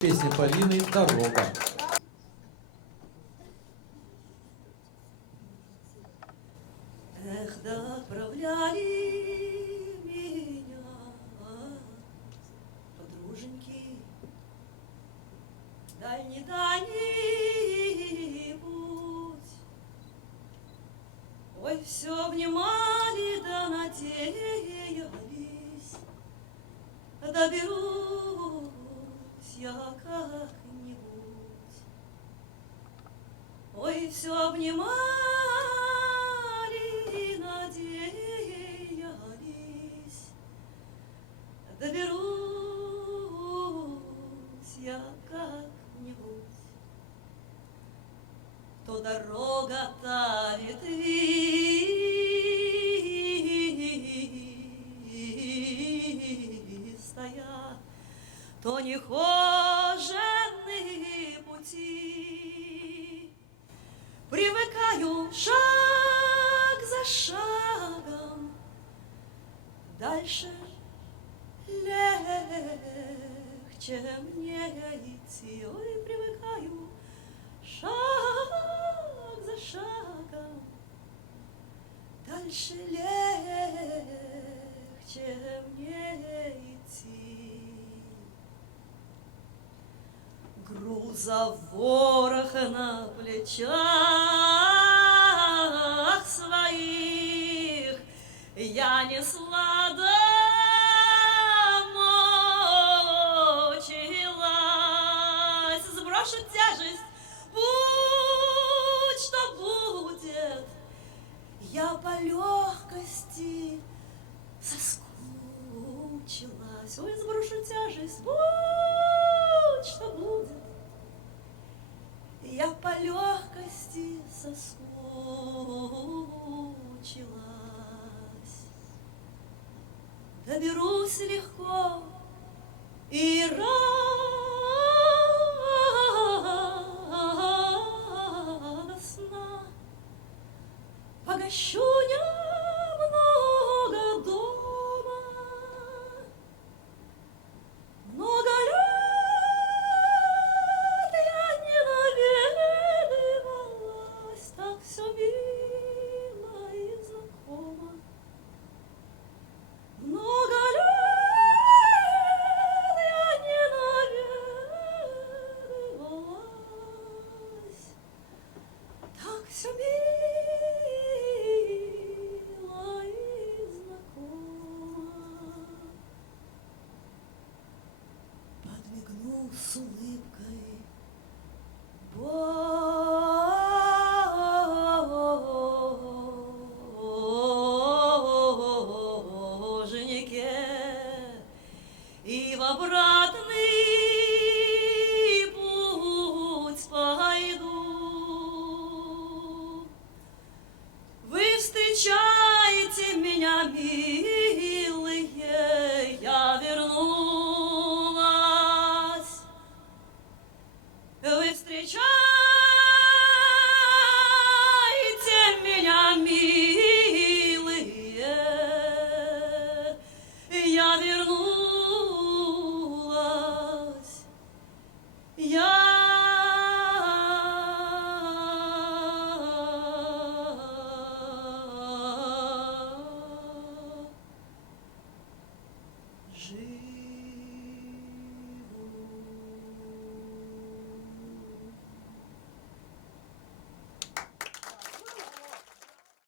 Песня Полины «Дорога». Эх, да отправляли меня подруженьки дальний путь. Ой, все внимали да надеялись, доберусь я как-нибудь. Ой, все обнимали, надеялись, доберусь я как-нибудь. То дорога тает вистая, то нехоженные пути. Привыкаю шаг за шагом, дальше легче мне идти. Ой, привыкаю шаг за шагом, дальше легче мне идти. Груза ворох на плечах своих я несла домочилась. Сброшу тяжесть, будь что будет, я по легкости соскучилась. Ой, сброшу тяжесть, будь что будет, я по легкости соскучилась. Доберусь легко и радостно, погощу немного дома. Много лет я не наведывалась, так все мило и знакомо. Много лет я не наведывалась, так все мило и знакомо. Подмигнул с улыбкой боженике и в обратном